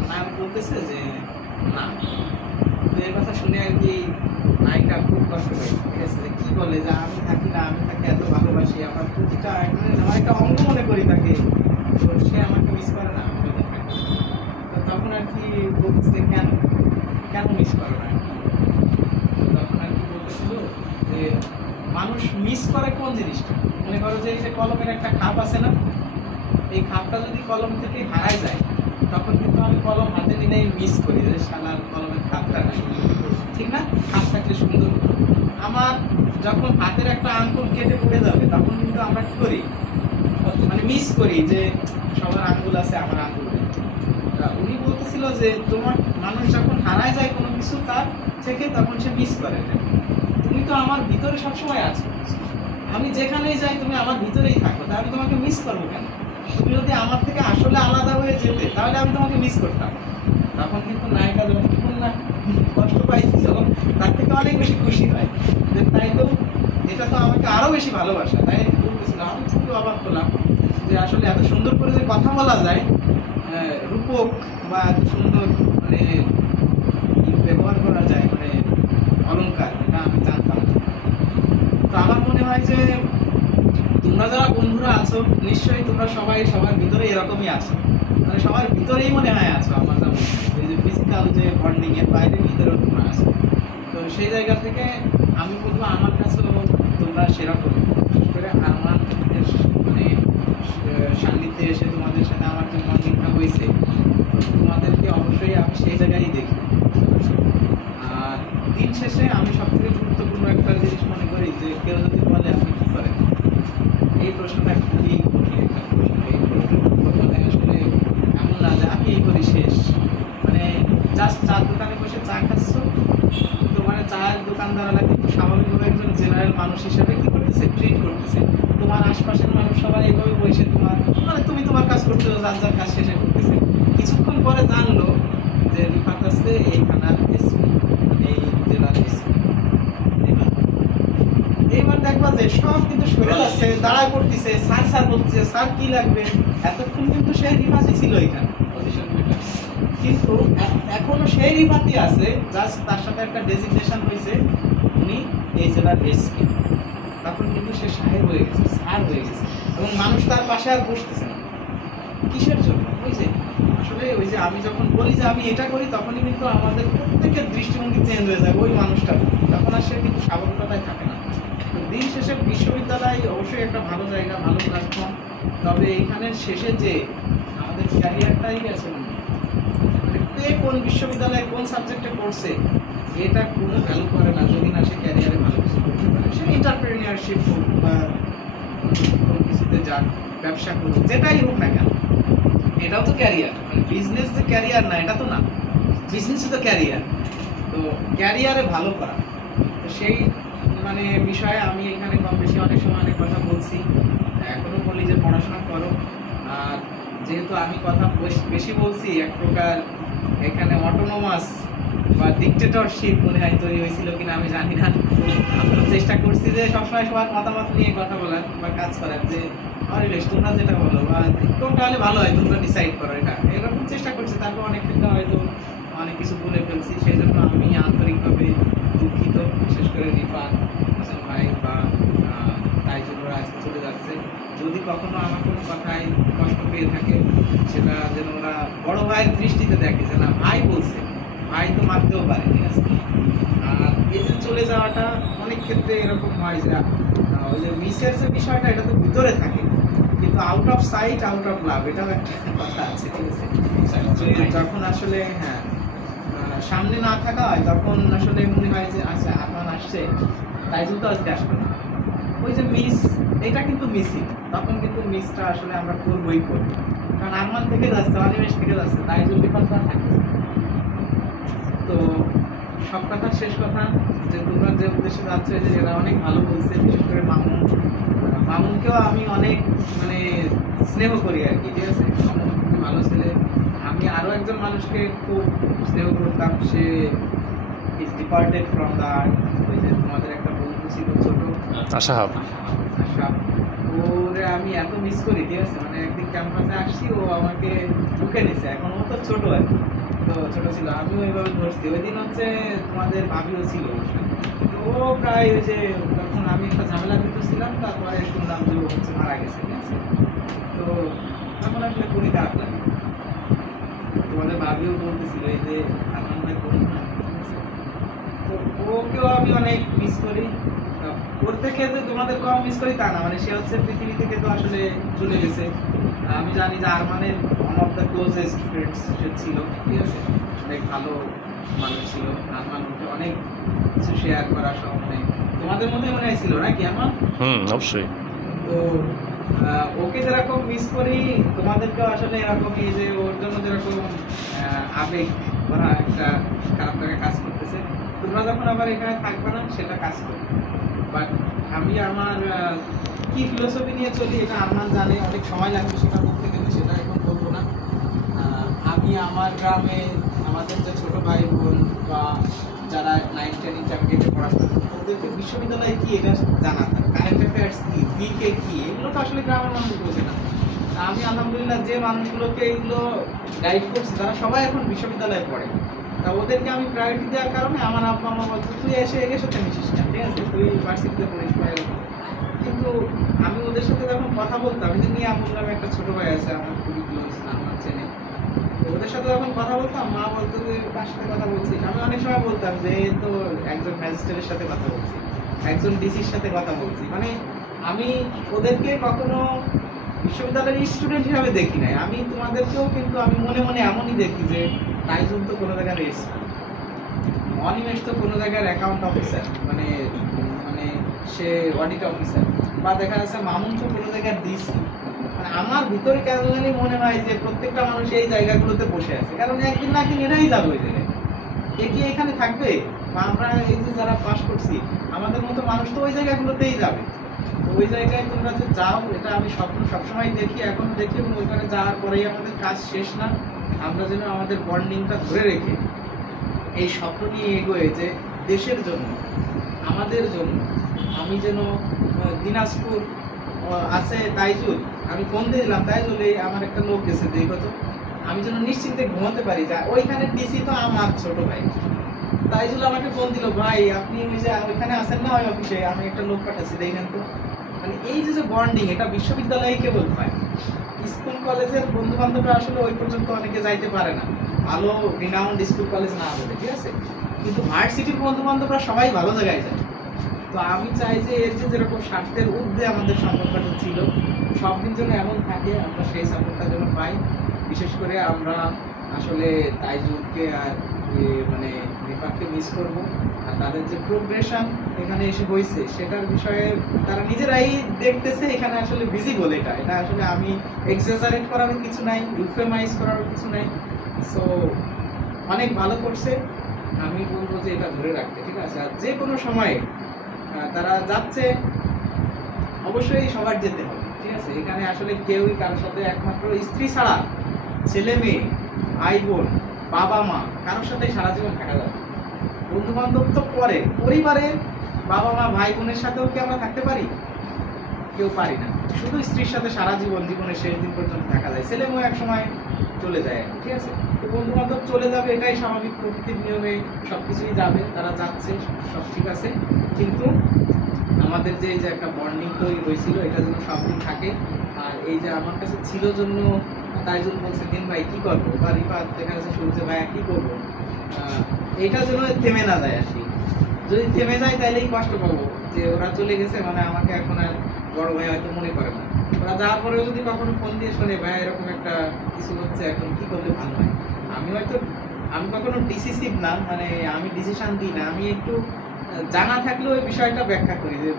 নায়ক বলতেছে যে না। তো এই কথা শুনে আর কি নায়িকা খুব কষ্ট পাই, ঠিক আছে? কি বলে যে আমি থাকি না, আমি তাকে এত ভালোবাসি, আমার প্রতিটা আমার একটা অঙ্গ মনে করি তাকে, তো সে আমাকে মিস করে না, আমি যদি থাকি। তো তখন আর কি বলতেছে কেন মিস করে না? তখন আর কি বলতেছিল যে মানুষ মিস করে কোন জিনিসটা, মনে করো যে এই যে কলমের একটা খাপ আছে না, এই খাপটা যদি কলম থেকে হারায় যায় তখন কিন্তু আমি কলম হাতে নিলেই মিস করি যে শালার কলমের খাপটা নাই, ঠিক না? খাপ থাকলে সুন্দর। আমার যখন হাতের একটা আঙ্গুল কেটে পড়ে যাবে তখন কিন্তু আমরা কি করি, মানে মিস করি যে সবার আঙ্গুল আছে, আমার আঙ্গুল নেই। উনি বলতেছিল যে তোমার মানুষ যখন হারায় যায় কোনো কিছু তার থেকে তখন সে মিস করে, তুমি তো আমার ভিতরে সবসময় আছো, আমি যেখানেই যাই তুমি আমার ভিতরেই থাকো, তা আমি তোমাকে মিস করবো কেন? তুমি যদি আমার থেকে আসলে আলাদা হয়ে যেতে তাহলে আমি তোমাকে মিস করতাম। তখন কিন্তু নায়িকা যখন না কষ্ট পাইছিল তার থেকে অনেক বেশি খুশি হয় যে তাই তো, এটা তো আমাকে আরো বেশি ভালোবাসা, তাই বলতেছিল। আমি খুবই অবাক হলাম যে আসলে এত সুন্দর করে যে কথা বলা যায়, রূপক বা এত সুন্দর মানে ব্যবহার করা যায়, মানে অলংকার, এটা আমি জানতাম। তো আমার মনে হয় যে তোমরা যারা বন্ধুরা আছো নিশ্চয়ই তোমরা সবাই সবার ভিতরে এরকমই আছো, মানে সবার ভিতরেই মনে হয় আছো, আমার যেমন এই যে ফিজিক্যাল যে বন্ডিং এর বাইরে ভিতরেও তোমরা আছো। তো সেই জায়গা থেকে আমি বলবো আমার কাছেও তোমরা সেরকম, বিশেষ করে আরমান মানে সান্নিধ্যে এসে তোমাদের সাথে আমার যে বন্ডিংটা হয়েছে, তোমাদেরকে অবশ্যই আমি সেই জায়গায় দেখি। আর দিন শেষে আমি সব থেকে গুরুত্বপূর্ণ একটা জিনিস মনে করি যে কেউ যদি বলে আপনি কি করেন, এই প্রশ্নটা খুবই কঠিন একটা প্রশ্ন। এই প্রশ্নটা আসলে এমন না যে আমি এই করি শেষ, মানে জাস্ট চার দোকানে বসে চা খাচ্ছ, তো মানে চায়ের দোকানদাররা কিন্তু স্বাভাবিকভাবে একজন জেনারেল মানুষ হিসেবে কি করতেছে, ট্রিট করতেছে। তোমার আশপাশের মানুষ সবাই এইভাবে বসে তোমার মানে তুমি তোমার কাজ করতেছো, যার যার কাজ শেষে করতেছে। কিছুক্ষণ পরে জানলো যে রিফাত আছে এই থানার এসপি, এই জেলার এসপি। এইবার দেখবা যে সব কিন্তু সরে যাচ্ছে, দাঁড়ায় পড়তেছে, স্যার স্যার বলতেছে, স্যার কি লাগবে। এতক্ষণ কিন্তু সেই রিফাতই ছিল এখানে, কিন্তু এখনো সেই রিফাতই আছে, জাস্ট তার সাথে একটা ডেজিগনেশন হয়েছে উনি এই জেলার এসপি। তখন কিন্তু সে সাহেব হয়ে গেছে, স্যার হয়ে গেছে, এবং মানুষ তার পাশে আর বসতেছে না। কিসের জন্য? ওই যে আসলে ওই যে আমি যখন বলি যে আমি এটা করি তখনই কিন্তু আমাদের প্রত্যেকের দৃষ্টিভঙ্গি চেঞ্জ হয়ে যায় ওই মানুষটা, তখন আর সে কিন্তু স্বাভাবিকতায় থাকে না। দিন শেষে বিশ্ববিদ্যালয় অবশ্যই একটা ভালো জায়গা, ভালো প্ল্যাটফর্ম, তবে এইখানের শেষে যে আমাদের ক্যারিয়ারটাই গেছে, মানে কে কোন বিশ্ববিদ্যালয়ে কোন সাবজেক্টে পড়ছে এটা কোনো ভ্যালু করে না যদি না সে ক্যারিয়ারে ভালো কিছু করতে পারে। সে এন্টারপ্রেনিয়ারশিপ হোক বা কোনো কিছুতে যাক, ব্যবসা করুক, যেটাই হোক না কেন, এটাও তো ক্যারিয়ার, মানে বিজনেস যে ক্যারিয়ার না এটা তো না, বিজনেসই তো ক্যারিয়ার। তো ক্যারিয়ারে ভালো করা, তো সেই মানে বিষয়ে আমি এখানে কম বেশি অনেক সময় অনেক কথা বলছি, এখনো বলি যে পড়াশোনা করো। আর যেহেতু আমি কথা বেশি বলছি, এক প্রকার এখানে অটোনোমাস বা ডিকটেটরশিপ মনে হয় তৈরি হয়েছিল কিনা আমি জানি না। আমি চেষ্টা করছি যে সবসময় সবার মতামত নিয়ে কথা বলার বা কাজ করার, যে বেশ তোমরা যেটা বলো বা কোনটা হলে ভালো হয় তোমরা ডিসাইড করো, এটা এরকম চেষ্টা করছি। তারপর অনেক ক্ষেত্রে হয়তো অনেক কিছু বলে ফেলছি, সেই জন্য আমি আন্তরিকভাবে দুঃখিত। বিশেষ করে রিফাত হোসেন ভাই বা তাইজুলরা আজকে চলে যাচ্ছে, যদি কখনো আমার কোনো কথায় কষ্ট পেয়ে থাকে সেটা যেন ওরা বড় ভাইয়ের দৃষ্টিতে দেখে, যে না ভাই বলছে, ভাই তো মানতেও পারে, ঠিক আছে। আর এই যে চলে যাওয়াটা অনেক ক্ষেত্রে এরকম হয় যে ওই যে মিসের যে বিষয়টা এটা তো ভিতরে থাকে, কিন্তু out of sight out of love, এটাও একটা কথা আছে, ঠিক আছে। যখন আসলে হ্যাঁ সামনে না থাকা হয় তখন আসলে মনে হয় যে আচ্ছা আরমান আসছে, তাইজুল তো আজকে আসবে না, ওই যে মিস, এটা কিন্তু মিসিং। তখন কিন্তু মিসটা আসলে আমরা করবই করবো, কারণ আরমান থেকে যাচ্ছে, অনিমেষ থেকে যাচ্ছে, তাইজুল বিপদ থাকছে। তো সব কথার শেষ কথা যে তোমরা যে উদ্দেশ্যে যাচ্ছ, যে এরা অনেক ভালো বলছে, বিশেষ করে মামুনকেও আমি অনেক মানে স্নেহ করি আর কি, ঠিক আছে। মামুন ভালো ছেলে। আমি আরো একজন মানুষকে খুব স্নেহ করতাম, সে is departed from the earth. ওই যে তোমাদের একটা বন্ধু ছিল ছোট, আশাহাব, ওরে আমি এত মিস করি, ঠিক আছে। মানে একদিন ক্যাম্পাসে আসছি, ও আমাকে ঢুকে নিছে, এখন ও তো ছোট আর কি, তো ছোট ছিল, আমিও ওইভাবে ধরছি। ওই দিন হচ্ছে তোমাদের ভাবিও ছিল, ও প্রায় ওই যে তখন আমি একটা ঝামেলা কিন্তু ছিলাম, তারপরে শুনলাম যে ও হচ্ছে মারা গেছে, ঠিক আছে। তো তখন আসলে খুবই খারাপ লাগে। তোমাদের ভাবিও বলতেছিল এই যে আরমান ভাই করুন না, তো ওকেও আমি অনেক মিস করি। ওর থেকে যে তোমাদের কম মিস করি তা না, মানে সে হচ্ছে পৃথিবী থেকে তো আসলে চলে গেছে। আমি জানি যে আরমানের one of the closest friends সে ছিল, ঠিক আছে। অনেক ভালো মানুষ ছিল আরমান, ওকে অনেক কিছু শেয়ার করা সব, মানে তোমাদের মধ্যে মনে হয় ছিল নাকি আরমান? অবশ্যই। তো ওকে যেরকম মিস করি, তোমাদেরকেও আসলে এরকমই, যে ওর জন্য যেরকম আবেগ ভরা একটা খারাপ লাগা কাজ করতেছে। তোমরা যখন আবার এখানে থাকবে না সেটা কাজ করবে। বাট আমি আমার কি ফিলোসফি নিয়ে চলি এটা আরমান জানে, অনেক সময় লাগবে সেটা বলতে গেলে, সেটা এখন বলবো না। আমি আমার গ্রামে আমাদের যে ছোট ভাই বোন বা যারা 9-10 ইন্টারমিডিয়েটে পড়াশোনা করে, ওদেরকে বিশ্ববিদ্যালয়ে কি এটা জানা থাকে, কারেন্ট অ্যাফেয়ার্স কি, জিকে কি, এগুলো তো আসলে গ্রামের মানুষ বোঝে না। আমি আলহামদুলিল্লাহ যে মানুষগুলোকে এগুলো গাইড করছি তারা সবাই এখন বিশ্ববিদ্যালয়ে পড়ে। তা ওদেরকে আমি প্রায়োরিটি দেওয়ার কারণে আমার আব্বা মা বলতো তুই এসে এগের সাথে মিশিস না, ঠিক আছে, তুই ইউনিভার্সিটিতে পড়িস বা এরকম। কিন্তু আমি ওদের সাথে যখন কথা বলতাম, এই যে নিয়ে আমার নামে একটা ছোট ভাই আছে আমার খুবই ক্লোজ, আমার চেনে, ওদের সাথে যখন কথা বলতাম মা বলতো যে কার সাথে কথা বলছিস। আমি অনেক সময় বলতাম যে তো একজন ম্যাজিস্ট্রেটের সাথে কথা বলছি, একজন ডিসির সাথে কথা বলছি। মানে আমি ওদেরকে কখনো বিশ্ববিদ্যালয়ের স্টুডেন্ট হিসাবে দেখি নাই। আমি তোমাদেরকেও কিন্তু আমি মনে মনে এমনই দেখি যে তাইজুল তো কোনো জায়গার এসপি, অনিমেষ তো কোনো জায়গার অ্যাকাউন্ট অফিসার, মানে মানে সে অডিট অফিসার, বা দেখা যাচ্ছে মামুন তো কোনো জায়গার ডিসি। মানে আমার ভিতরে কেন জানি মনে হয় যে প্রত্যেকটা মানুষ এই জায়গাগুলোতে বসে আছে, কারণ একদিন না একদিন এরাই যাবে ওই জায়গায়। এ কি এখানে থাকবে? বা আমরা এই যে যারা পাস করছি আমাদের মতো মানুষ তো ওই জায়গাগুলোতেই যাবে। তো ওই জায়গায় তোমরা যে যাও, এটা আমি স্বপ্ন সবসময় দেখি, এখন দেখি, এবং ওইখানে যাওয়ার পরেই আমাদের কাজ শেষ না। আমরা যেন আমাদের বন্ডিংটা ধরে রেখে এই স্বপ্ন নিয়ে এগোয় যে দেশের জন্য, আমাদের জন্য। আমি যেন দিনাজপুর আছে তাইজুল, আমি ফোন দিয়ে দিলাম তাইজুল এই আমার একটা লোক গেছে দেখো তো, আমি যেন নিশ্চিন্তে ঘুমাতে পারি যে ওইখানে ডিসি তো আমার ছোট ভাই। তাইজুল আমাকে ফোন দিল, ভাই আপনি ওই যে ওইখানে আসেন না ওই অফিসে, আমি একটা লোক পাঠাচ্ছি দেখেন তো। মানে এই যে বন্ডিং, এটা বিশ্ববিদ্যালয়ে কেবল পায়। স্কুল কলেজের বন্ধু বান্ধবরা আসলে ওই পর্যন্ত অনেকে যাইতে পারে না, ভালো রিনাউন্ড স্কুল কলেজ না হলে, ঠিক আছে। কিন্তু ভার্সিটির বন্ধু বান্ধবরা সবাই ভালো জায়গায় যায়। তো আমি চাই যে এর যে যেরকম স্বার্থের ঊর্ধ্বে আমাদের সম্পর্কটা ছিল, সব দিন যেন এমন থাকে, আমরা সেই সাপোর্টটা যেন পাই। বিশেষ করে আমরা আসলে তাইজুলকে আর মানে রিফাতকে মিস করব। আর তাদের যে প্রোগ্রেশন এখানে এসে হয়েছে সেটার বিষয়ে তারা নিজেরাই দেখতেছে, এখানে আসলে ভিজিবল। এটা আসলে আমি এক্সাজারেট করারও কিছু নাই, ইউফেমাইজ করারও কিছু নাই। সো অনেক ভালো করছে, আমি বলবো যে এটা ধরে রাখতে, ঠিক আছে। আর যে কোনো সময়ে তারা যাচ্ছে, অবশ্যই সবার যেতে হবে, ঠিক আছে। এখানে আসলে কেউই কারোর সাথে, একমাত্র স্ত্রী ছাড়া ছেলে মেয়ে, ভাই বোন, বাবা মা, কারোর সাথে সারা জীবন থাকা যাবে। বন্ধু বান্ধব তো পরে, পরিবারের বাবা মা ভাই বোনের সাথেও কি আমরা থাকতে পারি? কেউ পারি না। শুধু স্ত্রীর সাথে সারা জীবন, জীবনের শেষ দিন পর্যন্ত থাকা যায়। ছেলে মেয়ে এক সময় চলে যায়, ঠিক আছে। তো বন্ধু বান্ধব চলে যাবে, এটাই স্বাভাবিক, প্রকৃতির নিয়মে সবকিছুই যাবে, তারা যাচ্ছে, সব ঠিক আছে। কিন্তু আমাদের যে এই যে একটা বন্ডিং তৈরি হয়েছিল, এটা যেন সব দিন থাকে। আর এই যে আমার কাছে ছিল জন্য, তাই জন্য বলছে দিন ভাই কি করবো, বা রিফাত দেখা যাচ্ছে শুনছে ভাইয়া কি করবো, এটা যেন থেমে না যায় আর কি। যদি থেমে যায় তাহলেই কষ্ট পাবো যে ওরা চলে গেছে, মানে আমাকে এখন আর বড় ভাই হয়তো মনে করে না। ওরা যাওয়ার পরেও যদি কখনো ফোন দিয়ে শোনে ভাই এরকম একটা কিছু হচ্ছে, এখন কি করলে ভালো হয়, আমি কখনো ডিসিসিভ না, মানে আমি ডিসিশন দিই না, আমি একটু জানা থাকলেও ওই বিষয়টা ব্যাখ্যা করি যে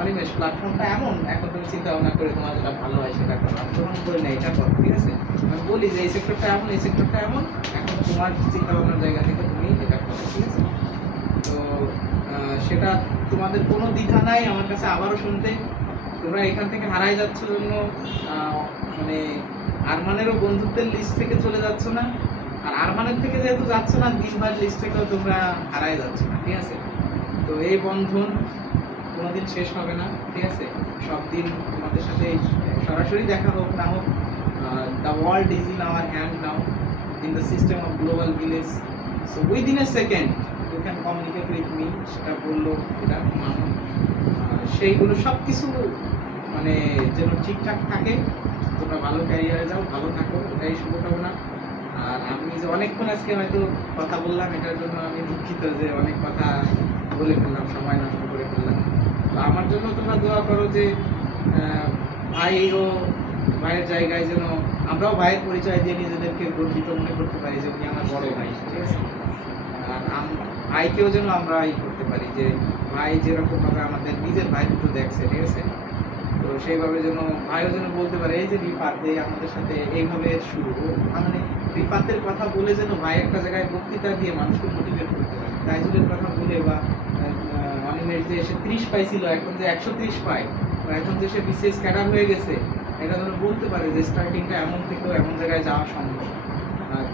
অনিমেষ প্ল্যাটফর্মটা এমন, এখন তুমি চিন্তা ভাবনা করে তোমার যেটা ভালো হয় সেটা করো, আমি তখন বলি না এটা করো, ঠিক আছে। আমি বলি যে এই সেক্টরটা এমন, এই সেক্টরটা এমন, এখন তোমার চিন্তা ভাবনার জায়গা থেকে তুমি এটা করো, ঠিক আছে। তো সেটা তোমাদের কোনো দ্বিধা নাই আমার কাছে আবারও শুনতে। তোমরা এখান থেকে হারাই যাচ্ছ জন্য মানে আরমানেরও বন্ধুত্বের লিস্ট থেকে চলে যাচ্ছ না, আর আরমানের থেকে যেহেতু যাচ্ছ না, দিনবার লিস্ট থেকেও তোমরা হারাই যাচ্ছ না, ঠিক আছে। তো এই বন্ধন কোনোদিন শেষ হবে না, ঠিক আছে। সব দিন তোমাদের সাথে সরাসরি দেখা হোক না হোক, the world is in our hand now, in the system of global village. So within a second you can communicate with me, সেটা বললো, এটা মানো। সেইগুলো সব কিছু মানে যেন ঠিকঠাক থাকে, তোমরা ভালো ক্যারিয়ারে যাও, ভালো থাকো, এটাই শুভকামনা। আর আমি যে অনেকক্ষণ আজকে হয়তো কথা বললাম, এটার জন্য আমি দুঃখিত যে অনেক কথা বলে ফেললাম, সময় নষ্ট করে ফেললাম। তো আমার জন্য তোমরা দোয়া করো যে ভাইয়ের জায়গায় যেন আমরাও ভাইয়ের পরিচয় দিয়ে নিজেদেরকে গর্বিত মনে করতে পারি যে উনি আমার বড় ভাই, ঠিক আছে। আর ভাইকেও যেন আমরা করতে পারি যে ভাই যেরকম ভাবে আমাদের নিজের ভাই দুটো দেখছে, ঠিক আছে। তো সেইভাবে যেন ভাইও যেন বলতে পারে এই যে রিফাত আমাদের সাথে এইভাবে শুরু, মানে রিফাতের কথা বলে যেন ভাই একটা জায়গায় বক্তৃতা দিয়ে মানুষকে মোটিভেট করতে পারে। তাইজুলের কথা বলে বা অনিমেষ যে এসে 30 পাইছিল, এখন যে 130 পায়, বা এখন যে সে বিসিএস ক্যাডার হয়ে গেছে, এটা যেন বলতে পারে যে স্টার্টিংটা এমন থেকেও এমন জায়গায় যাওয়া সম্ভব।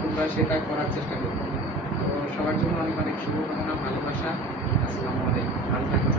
তোমরা সেটা করার চেষ্টা করবে। তো সবার জন্য অনেক অনেক শুভকামনা, ভালোবাসা। আসসালামু আলাইকুম, ভালো থাকো।